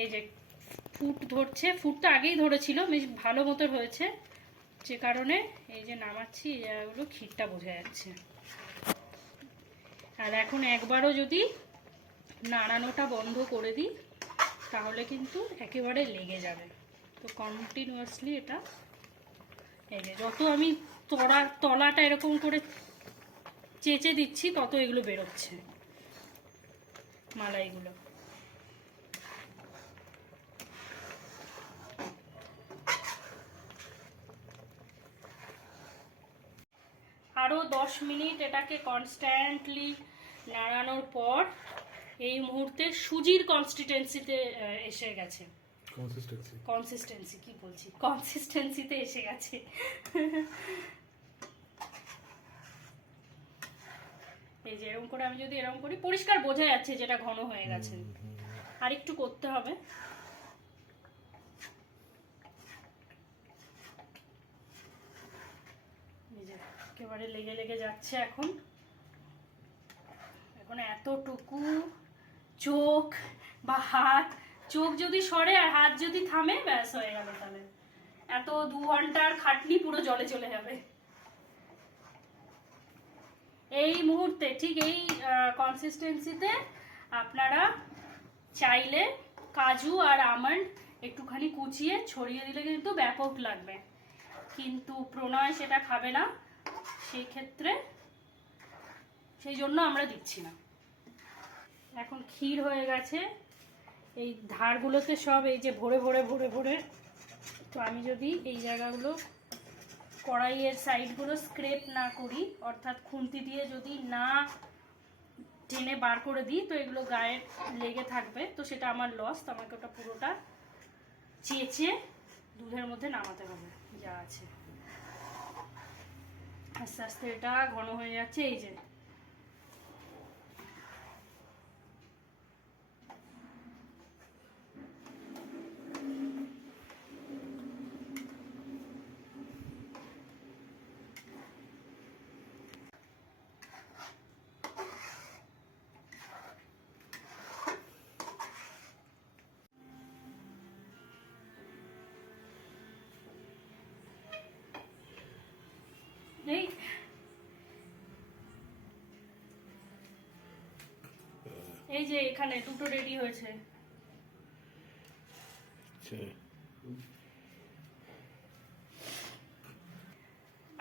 এই যে ফুট ধরছে, ফুটটা আগেই ধরেছিল, বেশ ভালো মতো হয়েছে, যে কারণে এই যে নামাচ্ছি, এই জায়গাগুলো ক্ষীরটা বোঝা যাচ্ছে। আর এখন একবারও যদি নাড়ানোটা বন্ধ করে দিই তাহলে কিন্তু একেবারে লেগে যাবে। তো কন্টিনিউয়াসলি এটা, এই যে যত আমি তলাটা এরকম করে চেঁচে দিচ্ছি তত এগুলো বেরোচ্ছে মালাইগুলো। আরও 10 মিনিট এটাকে কনস্ট্যান্টলি নাড়ানোর পর এই মুহূর্তে সুজির কনসিস্টেন্সিতে এসে গেছে। কনসিস্টেন্সিতে এসে গেছে। এই যে এরকম করে আমি যদি এরকম করি পরিষ্কার বোঝা যাচ্ছে যেটা ঘন হয়ে গেছে। আর একটু করতে হবে। একেবারে লেগে লেগে যাচ্ছে এখন। এখন এতটুকু চোখ বা হাত, চোখ যদি সরে আর হাত যদি থামে ব্যাস হয়ে গেল, তাহলে এত 2 ঘন্টার খাটনি পুরো জলে চলে যাবে। এই মুহূর্তে ঠিক এই কনসিস্টেন্সিতে আপনারা চাইলে কাজু আর আমন্ড একটুখানি কুচিয়ে ছড়িয়ে দিলে কিন্তু ব্যাপক লাগবে, কিন্তু প্রণয় সেটা খাবে না, সেই ক্ষেত্রে সেই জন্য আমরা দিচ্ছি না। এখন ক্ষীর হয়ে গেছে, এই ধারগুলোতে সব এই যে ভরে ভরে ভরে ভরে, তো আমি যদি এই জায়গাগুলো কড়াইয়ের সাইডগুলো স্ক্রেপ না করি, অর্থাৎ খুন্তি দিয়ে যদি না টেনে বার করে দিই তো এগুলো গায়ে লেগে থাকবে, তো সেটা আমার লস। তো আমাকে ওটা পুরোটা চেঁচে দুধের মধ্যে নামাতে হবে যা আছে। আস্তে আস্তে এটা ঘন হয়ে যাচ্ছে। এই যে এই যে এখানে দুটো রেডি হয়েছে।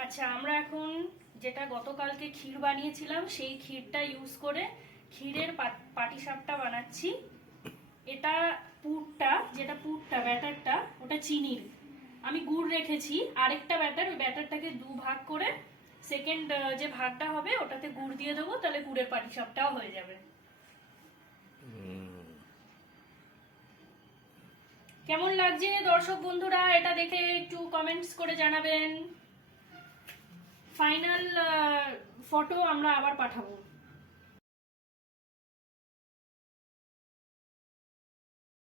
আচ্ছা, আমরা এখন যেটা গতকালকে ক্ষীর বানিয়েছিলাম সেই ক্ষীরটা ইউজ করে ক্ষীরের পাটিসাপটা বানাচ্ছি। এটা পুরটা, যেটা পুরটা ব্যাটারটা ওটা চিনির, আমি গুড় রেখেছি আরেকটা ব্যাটার, ওই ব্যাটারটাকে 2 ভাগ করে সেকেন্ড যে ভাগটা হবে ওটাতে গুড় দিয়ে দেবো, তাহলে গুড়ের পাটিসাপটাও হয়ে যাবে। কেমন লাগছে দর্শক বন্ধুরা এটা দেখে একটু কমেন্টস করে জানাবেন। ফাইনাল ফটো আমরা আবার পাঠাবো।